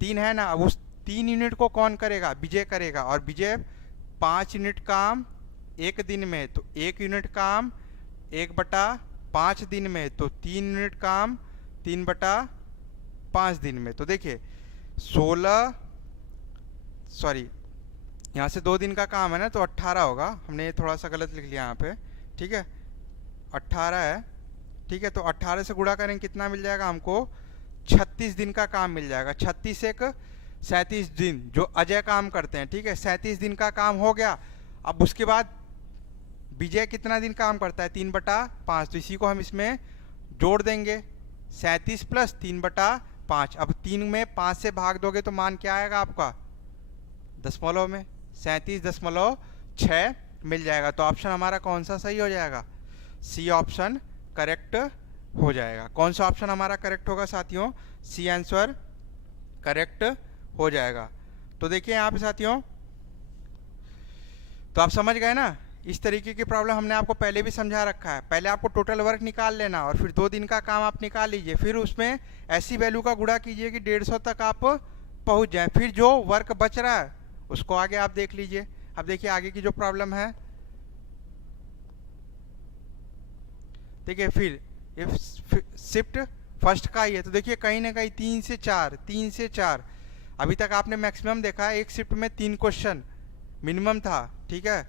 3 है ना। अब उस 3 यूनिट को कौन करेगा, विजय करेगा। और विजय 5 यूनिट काम एक दिन में, तो 1 यूनिट काम 1/5 दिन में, तो 3 यूनिट काम 3/5 दिन में। तो देखिए 16 सॉरी यहाँ से 2 दिन का काम है ना, तो 18 होगा, हमने थोड़ा सा गलत लिख लिया यहाँ पे। ठीक है, 18 है। ठीक है, तो 18 से गुणा करेंगे कितना मिल जाएगा हमको, 36 दिन का काम मिल जाएगा। 36 एक 37 दिन जो अजय काम करते हैं। ठीक है, 37 दिन का काम हो गया। अब उसके बाद विजय कितना दिन काम करता है, 3/5। तो इसी को हम इसमें जोड़ देंगे, 37 प्लस 3/5। अब 3 में 5 से भाग दोगे तो मान क्या आएगा आपका, दशमलव में 37.6 मिल जाएगा। तो ऑप्शन हमारा कौन सा सही हो जाएगा, सी ऑप्शन करेक्ट हो जाएगा। कौन सा ऑप्शन हमारा करेक्ट होगा साथियों, सी आंसर करेक्ट हो जाएगा। तो देखिए यहाँ पे साथियों, तो आप समझ गए ना, इस तरीके की प्रॉब्लम हमने आपको पहले भी समझा रखा है। पहले आपको टोटल वर्क निकाल लेना और फिर 2 दिन का काम आप निकाल लीजिए, फिर उसमें ऐसी वैल्यू का गुणा कीजिए कि 150 तक आप पहुंच जाए। फिर जो वर्क बच रहा है उसको आगे आप देख लीजिए। अब देखिए आगे की जो प्रॉब्लम है, देखिए फिर शिफ्ट फर्स्ट का ही है। तो देखिए कहीं ना कहीं 3 से 4 अभी तक आपने मैक्सिमम देखा है, एक शिफ्ट में 3 क्वेश्चन मिनिमम था। ठीक है,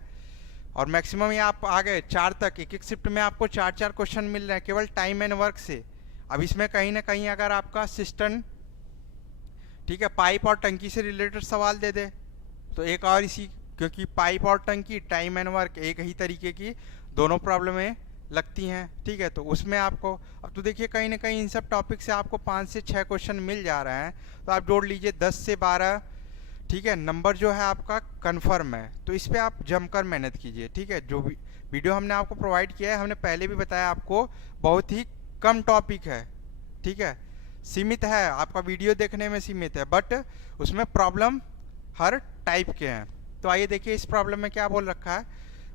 और मैक्सिमम ये आप आ गए 4 तक, एक शिफ्ट में आपको 4 क्वेश्चन मिल रहे हैं केवल टाइम एंड वर्क से। अब इसमें कहीं ना कहीं अगर आपका सिस्टम, ठीक है, पाइप और टंकी से रिलेटेड सवाल दे दे तो एक और इसी, क्योंकि पाइप और टंकी टाइम एंड वर्क एक ही तरीके की दोनों प्रॉब्लमें लगती हैं। ठीक है, तो उसमें आपको, अब तो देखिए कहीं ना कहीं इन सब टॉपिक से आपको 5 से 6 क्वेश्चन मिल जा रहे हैं। तो आप जोड़ लीजिए 10 से 12। ठीक है, नंबर जो है आपका कंफर्म है, तो इस पर आप जमकर मेहनत कीजिए। ठीक है, जो वीडियो हमने आपको प्रोवाइड किया है, हमने पहले भी बताया आपको, बहुत ही कम टॉपिक है। ठीक है, सीमित है, आपका वीडियो देखने में सीमित है, बट उसमें प्रॉब्लम हर टाइप के हैं। तो आइए देखिए इस प्रॉब्लम में क्या बोल रखा है।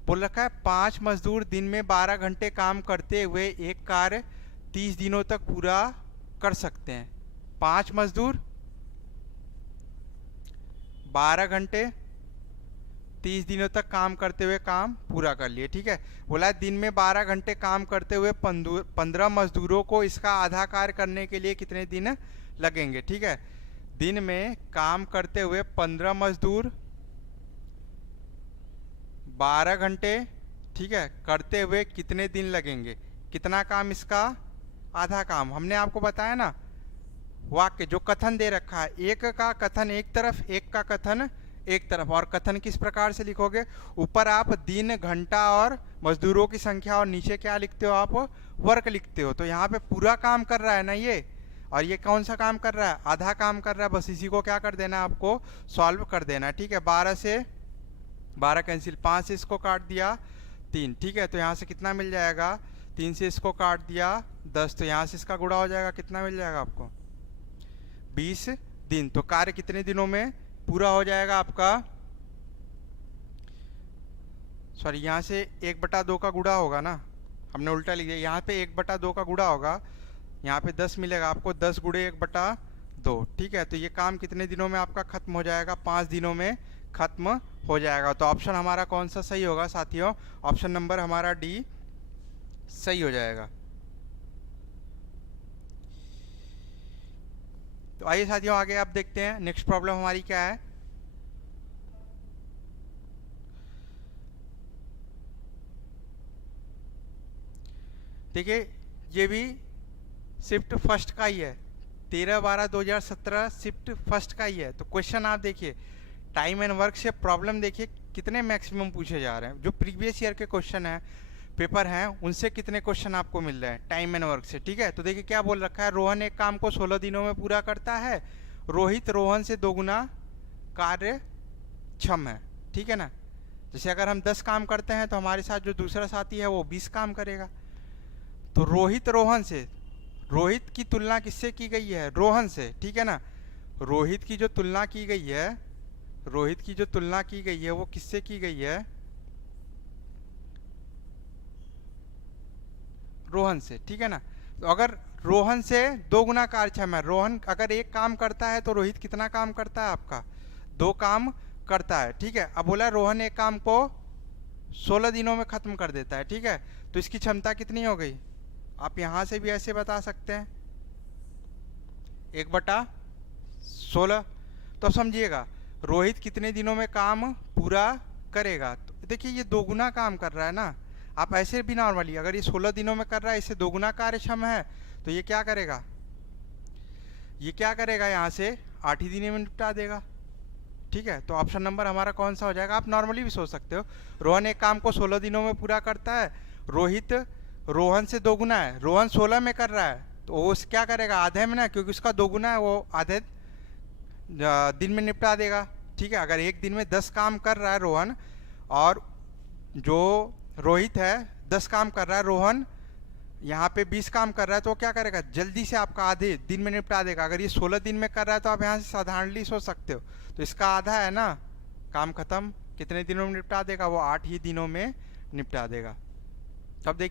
बोल रखा है 5 मजदूर दिन में 12 घंटे काम करते हुए एक कार्य 30 दिनों तक पूरा कर सकते हैं। 5 मजदूर 12 घंटे 30 दिनों तक काम करते हुए काम पूरा कर लिए। ठीक है, बोला दिन में 12 घंटे काम करते हुए 15 मजदूरों को इसका आधा कार्य करने के लिए कितने दिन लगेंगे। ठीक है, दिन में काम करते हुए 15 मजदूर 12 घंटे, ठीक है, करते हुए कितने दिन लगेंगे, कितना काम इसका आधा काम। हमने आपको बताया ना वाक्य जो कथन दे रखा है, एक का कथन एक तरफ, एक का कथन एक तरफ। और कथन किस प्रकार से लिखोगे, ऊपर आप दिन, घंटा और मजदूरों की संख्या और नीचे क्या लिखते हो आप, वर्क लिखते हो। तो यहाँ पे पूरा काम कर रहा है ना ये, और ये कौन सा काम कर रहा है, आधा काम कर रहा है। बस इसी को क्या कर देना है, आपको सॉल्व कर देना है। ठीक है, 12 से 12 कैंसिल, 5 से इसको काट दिया 3। ठीक है, तो यहाँ से कितना मिल जाएगा, 3 से इसको काट दिया 10, तो यहाँ से इसका गुणा हो जाएगा, कितना मिल जाएगा आपको 20 दिन। तो कार्य कितने दिनों में पूरा हो जाएगा आपका, सॉरी यहाँ से 1/2 का गुणा होगा ना, हमने उल्टा लिख दिया। यहाँ पे 1/2 का गुणा होगा, यहाँ पे 10 मिलेगा आपको, 10 गुणे 1/2। ठीक है, तो ये काम कितने दिनों में आपका खत्म हो जाएगा, 5 दिनों में खत्म हो जाएगा। तो ऑप्शन हमारा कौन सा सही होगा साथियों, ऑप्शन नंबर हमारा डी सही हो जाएगा। तो आइए साथियों आगे आप देखते हैं नेक्स्ट प्रॉब्लम हमारी क्या है। देखिए ये भी शिफ्ट फर्स्ट का ही है, 13/12/2017 शिफ्ट फर्स्ट का ही है। तो क्वेश्चन आप देखिए, टाइम एंड वर्क से प्रॉब्लम देखिए कितने मैक्सिमम पूछे जा रहे हैं। जो प्रीवियस ईयर के क्वेश्चन है पेपर हैं उनसे कितने क्वेश्चन आपको मिल रहे हैं टाइम एंड वर्क से। ठीक है, तो देखिए क्या बोल रखा है, रोहन एक काम को 16 दिनों में पूरा करता है, रोहित रोहन से 2 गुना कार्यक्षम है। ठीक है ना, जैसे अगर हम 10 काम करते हैं तो हमारे साथ जो दूसरा साथी है वो 20 काम करेगा। तो रोहित रोहन से, रोहित की तुलना किससे की गई है, रोहन से। ठीक है ना, रोहित की जो तुलना की गई है, रोहित की जो तुलना की गई है वो किससे की गई है, रोहन से। ठीक है ना, तो अगर रोहन से 2 गुना कार्यक्षम है, रोहन अगर एक काम करता है तो रोहित कितना काम करता है आपका, 2 काम करता है। ठीक है, अब बोला रोहन एक काम को 16 दिनों में खत्म कर देता है। ठीक है, तो इसकी क्षमता कितनी हो गई, आप यहां से भी ऐसे बता सकते हैं 1/16। तो अब समझिएगा रोहित कितने दिनों में काम पूरा करेगा। तो देखिए ये 2 गुना काम कर रहा है ना, आप ऐसे भी नॉर्मली अगर ये 16 दिनों में कर रहा है, इससे 2 गुना कार्यक्षम है, तो ये क्या करेगा, ये क्या करेगा, यहाँ से 8 ही दिनों में निपटा देगा। ठीक है, तो ऑप्शन नंबर हमारा कौन सा हो जाएगा। आप नॉर्मली भी सोच सकते हो, रोहन एक काम को 16 दिनों में पूरा करता है, रोहित रोहन से 2 गुना है, रोहन 16 में कर रहा है, तो वो क्या करेगा आधे में ना, क्योंकि उसका 2 गुना है, वो आधे दिन में निपटा देगा। ठीक है, अगर एक दिन में 10 काम कर रहा है रोहन और जो रोहित है 10 काम कर रहा है, रोहन यहाँ पे 20 काम कर रहा है, तो क्या करेगा जल्दी से आपका आधे दिन में निपटा देगा। अगर ये 16 दिन में कर रहा है तो आप यहाँ से साधारणली सोच सकते हो, तो इसका आधा है ना, काम खत्म, कितने दिनों में निपटा देगा, वो 8 ही दिनों में निपटा देगा। तब देखिए